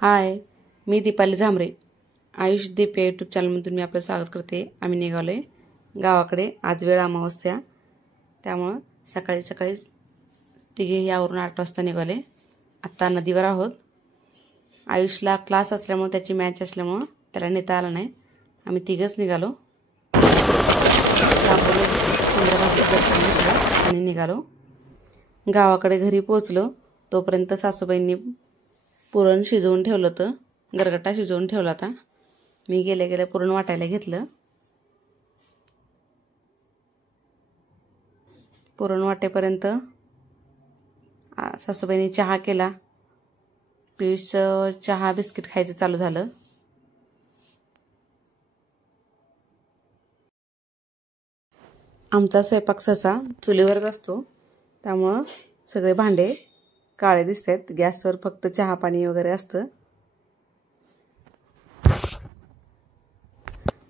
हाय, मी दीपाली झांबरे. आयुष दीप या यूट्यूब चॅनलमधून मी आपलं स्वागत करते. आम्ही निघालो आहे गावाकडे. आज वेळ अमावस्या, त्यामुळं सकाळी सकाळी तिघे यावरून 8 वाजता निघाले. आत्ता नदीवर आहोत. आयुषला क्लास असल्यामुळे, त्याची मॅच असल्यामुळं त्याला नेता आलं नाही. आम्ही तिघंच निघालो. लांबूनच चंद्रभागेचं दर्शन घेतलं आणि निघालो. गावाकडे घरी पोहोचलो तोपर्यंत सासूबाईंनी पुरण शिजवून ठेवलं होतं. गरगटा शिजवून ठेवला होता. मी गेल्या गेल्या पुरण वाटायला घेतलं. पुरण वाटेपर्यंत सासूबाईंनी चहा केला. पियुष चहा बिस्किट खायचं चालू झालं. आमचा स्वयंपाक सहसा चुलीवरच असतो, त्यामुळं सगळे भांडे काळे दिसतात. गॅसवर फक्त चहा पाणी वगैरे असतं.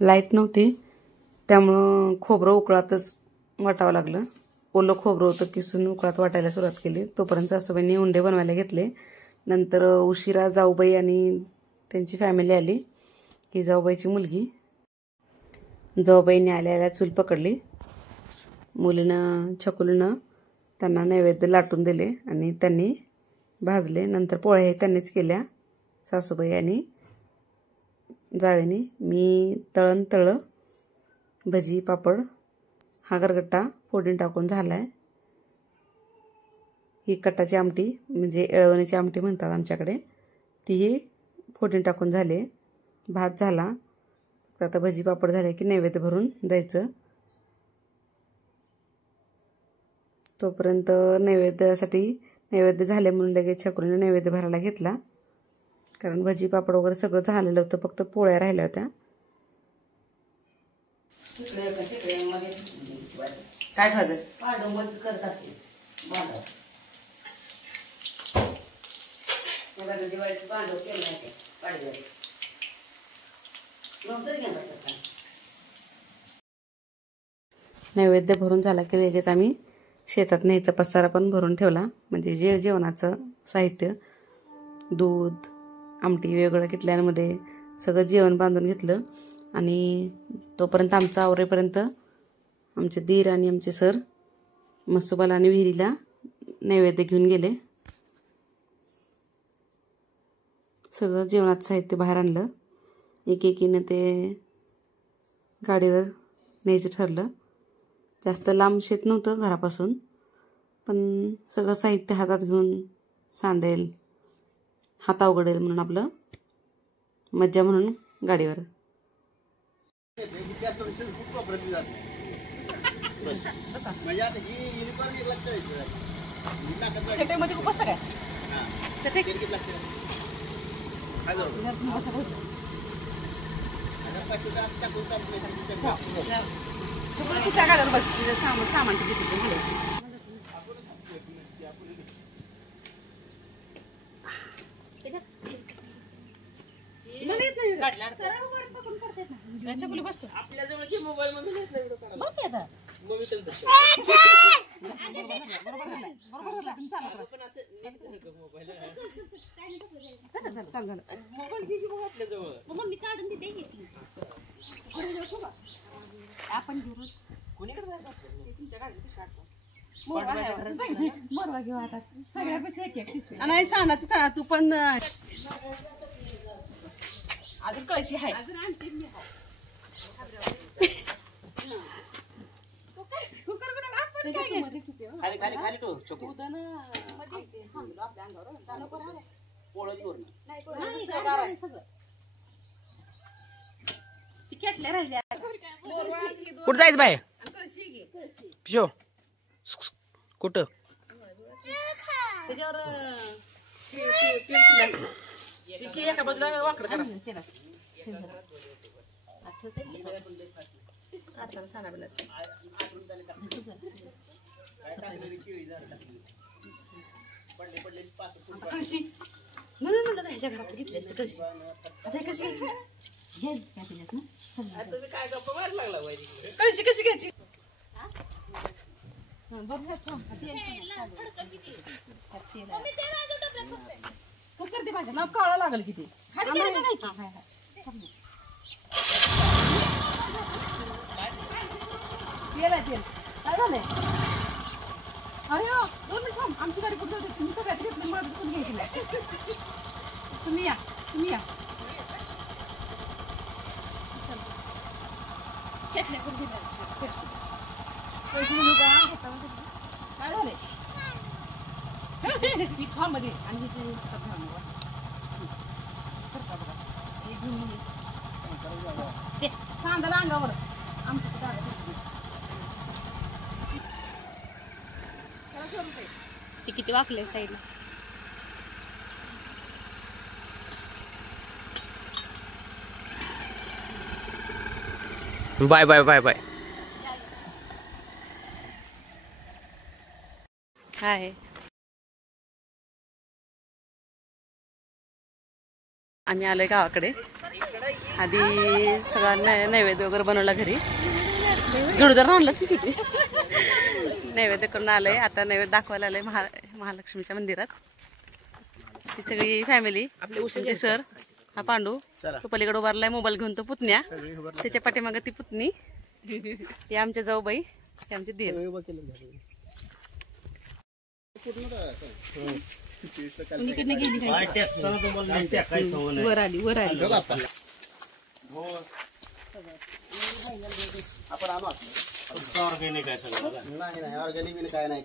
लाईट नव्हती, त्यामुळं खोबरं उकळातच वाटावं लागलं. ओलं खोबरं होतं, किसून उकळात वाटायला सुरुवात केली. तोपर्यंत सासूबाईंनी उंडे बनवायला घेतले. नंतर उशिरा जाऊबाई आणि त्यांची फॅमिली आली. ही जाऊबाईची मुलगी. जाऊबाईंनी आल्या चूल पकडली. मुलीनं छकुलीनं त्यांना नैवेद्य लाटून दिले आणि त्यांनी भाजले. नंतर पोळ्या त्यांनीच केल्या, सासूबाई आणि जावेनी. मी तळलं. भजी पापड हा गरगट्टा फोडणी टाकून झाला आहे. ही कटाची आमटी म्हणजे एळवणीची आमटी म्हणतात आमच्याकडे, तीही फोडणी टाकून झाली. भात झाला. आता भजी पापड झाले की नैवेद्य भरून जायचं. तोपर्यंत नैवेद्य झाले म्हणून लगेच छकुलीने नैवेद्य भरायला घेतला. कारण भजी पापड वगैरे सगळं झालेलं होतं, फक्त पोळ्या राहिल्या होत्या. काय खायचं नैवेद्य भरून झाला की लगेच आम्ही शेतात न्यायचा पसारा पण भरून ठेवला. म्हणजे जेवणाचं साहित्य, दूध, आमटी, वेगवेगळ्या किटल्यांमध्ये सगळं जेवण बांधून घेतलं. आणि तोपर्यंत आमचं आवरेपर्यंत आमचे दीर आणि आमचे सर मसोबाला आणि विहिरीला नैवेद्य घेऊन गेले. सगळं जेवणाचं साहित्य बाहेर आणलं. एकेकीनं ते गाडीवर न्यायचं ठरलं. जास्त लांब शेत नव्हतं घरापासून, पण सगळं साहित्य हातात घेऊन सांडेल, हात अवघडेल म्हणून आपलं मज्जा म्हणून गाडीवर. सामान आपल्याजवळ की मोबाईल मध्ये आपण नाही सांगायचं तू पण अजून कळशी आहे. कुठं जायचं बाय? पिशो कुठं? त्याच्यावर एका बाजूला वाकड करा. म्हणून म्हणलं ह्याच्या घरात घेतली असते कळशी. आता कशी घ्यायची? कळशी कशी घ्यायची? कुकर दे माझ्या ना काळा लागल किती गेला तेल काय झालंय अरे हो 2 मिनिट थांब आमची गाडी कुठे जाते तुम्ही सगळ्यात घेतलं मला दुसरं घ्यायचं नाही तुम्ही या घेतल्या कुठे पैसे घेऊ का काय झालंय ही खा मध्ये आणि ते सांगायला अंगावर आमचं ते किती वाकले साईडला bye bye bye bye hi आम्ही आलोय गावाकडे आधी सगळा नैवेद्य वगैरे बनवला घरी जोडदार आणलाच की शेवटी नैवेद्य करून आलंय आता नैवेद्य दाखवायला आलंय महालक्ष्मीच्या मंदिरात ही सगळी फॅमिली आपले सर हा पांडू तो पलीकडे उभारलाय मोबाईल घेऊन तो पुतण्या त्याच्या पाठीमागे ती पुतणी हे आमच्या जाऊबाई हे आमचे दीर वर आली आपण आणू ऑर्गॅनिक आहे सगळं नाही ऑर्गॅनिक काय नाही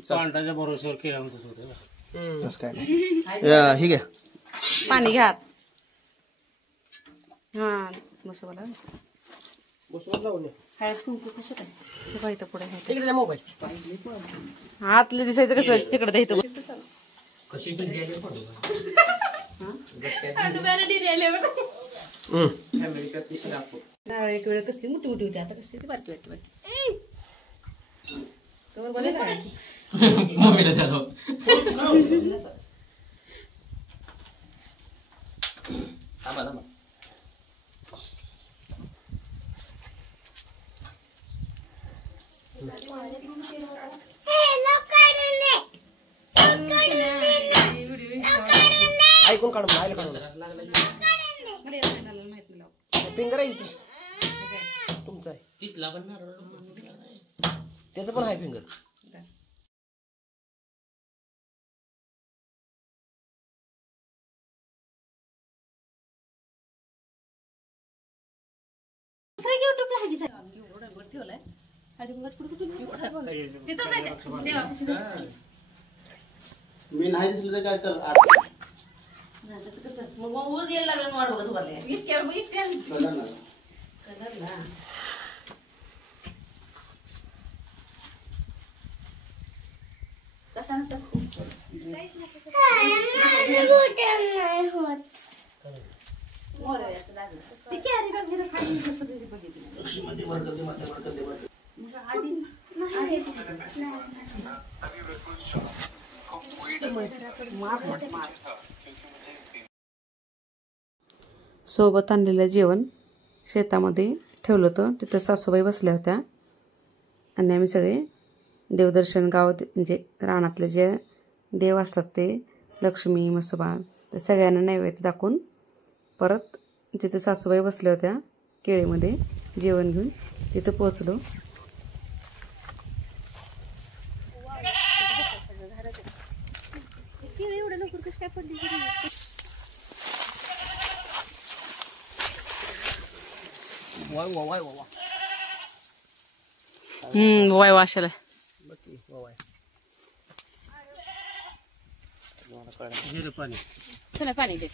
पांढऱ्याच्या भरोश्यावर केला होता ठीक आहे पाणी घ्या हा मसोबाला हळद कुंकू कसं काय इथं पुढे आतले दिसायचं कसं तिकडे द्यायचं एक वेळ कसली मोठी मोठी होती आता कसली ती बारकी बारकी बारकी मम्मीला त्याला ऐकून काढ फिंगर आहे तुमचा आहे तिथला पण त्याचं पण आहे फिंगर मी नाही दिसलं तर काय कर कसं मग ऊस यायला लागलं वाट बघत उभारले इतक्या सोबत आणलेलं जेवण शेतामध्ये ठेवलं होतं तिथं सासूबाई बसल्या होत्या आणि आम्ही सगळे देवदर्शन म्हणजे रानातले जे देव असतात ते लक्ष्मी म्हसोबा ते सगळ्यांना नैवेद्य दाखवून परत जिथे सासूबाई बसल्या होत्या केळीमध्ये जेवण घेऊन तिथं पोहोचलो. वाय वाशाला पाणी दे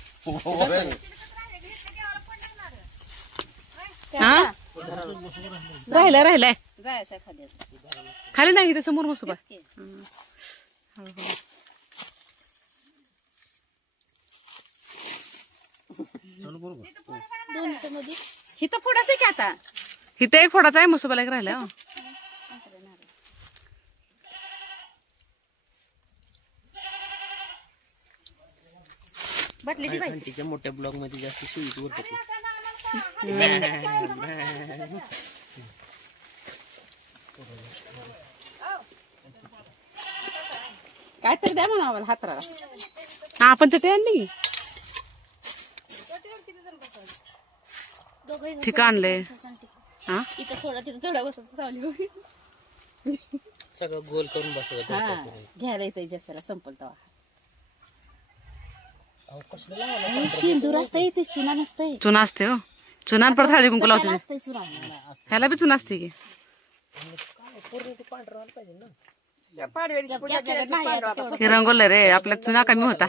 राहिलाय खाली नाही समोर मस्त हिथं फोडाच आहे की आता हिथं एक फोडाचा आहे मसोबाला एक राहिला तिच्या मोठ्या ब्लॉग मध्ये जास्त स्वीट उरत काय तरी द्या म्हणा आम्हाला हातराला. हा आपण चटई आणली ठीक आणले. हा इथं थोडा तिथं थोडा बसत सावली सगळं गोल करून बसवत. घ्यायला येतं जास्त संपल तवा. शेंदूर असतंय ते चुना नसतंय. चुना असते हो. चुना परत हळदी कुंकू लावते. असतंय चुना ह्याला बी चुना असते की. हे रंगवलं रे आपल्यात चुना कमी होता.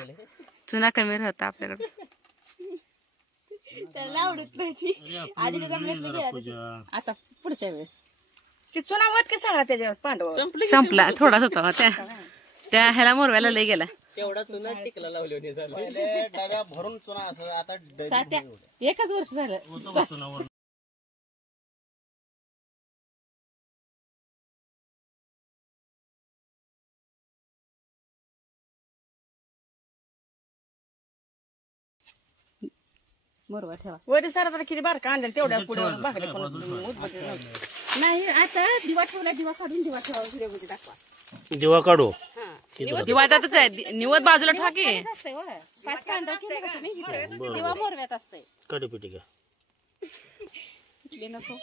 चुना कमी राहता आपल्याकडे. त्याला आवडत नाही ती आधीच्या जमान्यात. आता पुढच्या वेळेस ते चुना मत कसं सांगा त्याच्यावर पांडव संपला थोडाच होता त्या ह्याला मोरव्याला लई गेला. तेवढा चुना टिकला लावले डब्या भरून चुना असं आता तात्या, एकच वर्ष झालं. मोरवा ठेवा. वरी सारा किती बारका आणलं तेवढ्या पुढे भाकरी नाही आता दिवा ठेवला. दिवा काढून दिवा ठेवा. व्हिडिओ दाखवा. दिवा काढू. दिवाचाच आहे. निवत बाजूला ठेवा की. पाच कांदा केले का तुम्ही दिवा मोरव्यात असतंय. कढीपिटी का नको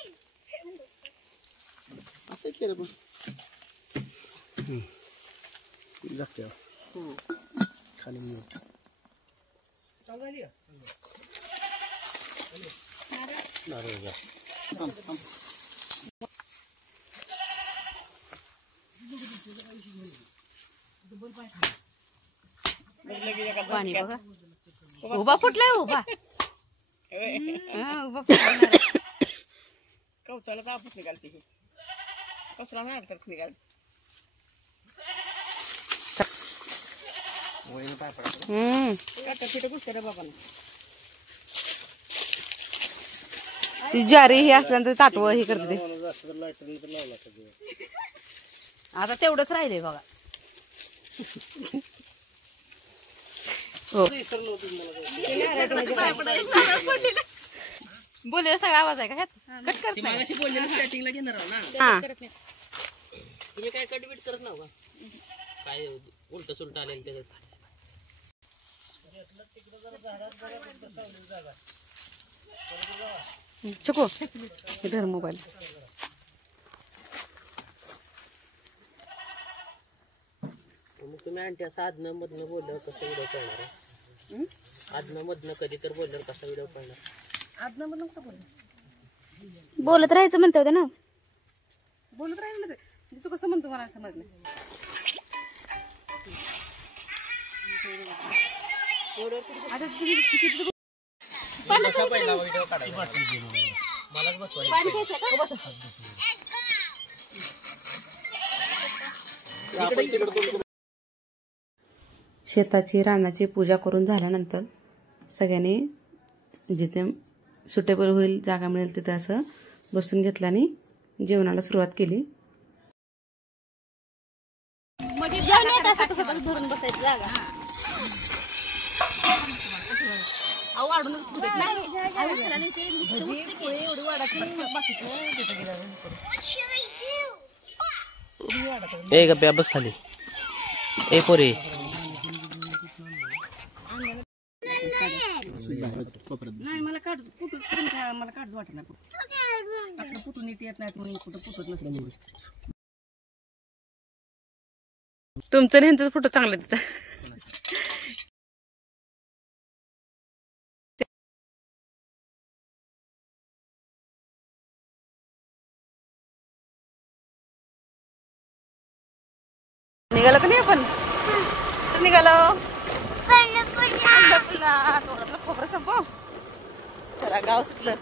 असं केलं जागते खाली मीठ. नारळ घ्या. पाणी बघा. उभा फुटलाय. उभा उभा फुटला. कवचाला कापूस निघालते कसला नाही तर निघाल. ती ज्वारी ही असल्यानंतर ताटव हे करते. आता तेवढंच राहिले बघा. हो बोललेला सगळा आवाज आहे का कट करत नाही. मागाशी बोललेलं स्टार्टिंगला घेणार आहो ना. हा तुम्ही काय कटबीट करत नाव का काय उलट सुलट आलेलं त्याच्यात. चको इधर मोबाईल. मग तुम्ही आणत्या साधनं मधनं बोलल्यावर कसं व्हिडिओ पाहणार आहे. आधनं मधनं कधी तर बोलल्यावर कसा व्हिडिओ पाहणार. बोलत राहायचं म्हणते होते ना. बोलत राहिलं तू कसं म्हणतो मला समजलं. आता तुम्ही कसा पहिला व्हिडिओ काढायचा मलाच बसवायचं. शेताची रानाची पूजा करून झाल्यानंतर सगळ्यांनी जिथे सुटेबल होईल जागा मिळेल तिथे असं बसून घेतलं आणि जेवणाला सुरुवात केली. धरून बसायची जागा. ए गप्पे बस खाली. ए पोरे नाही मला काढ कुठं मला काढ वाटत नाही. कुठून नीट येत नाही म्हणून कुठं पुटत नसतं. तुमचं ह्यांचं फोटो चांगले तिथं. निघालो का नाही आपण. निघालो पंढरपूरला. तोंडातलं खोबरं संपव. चला गाव सुटलं.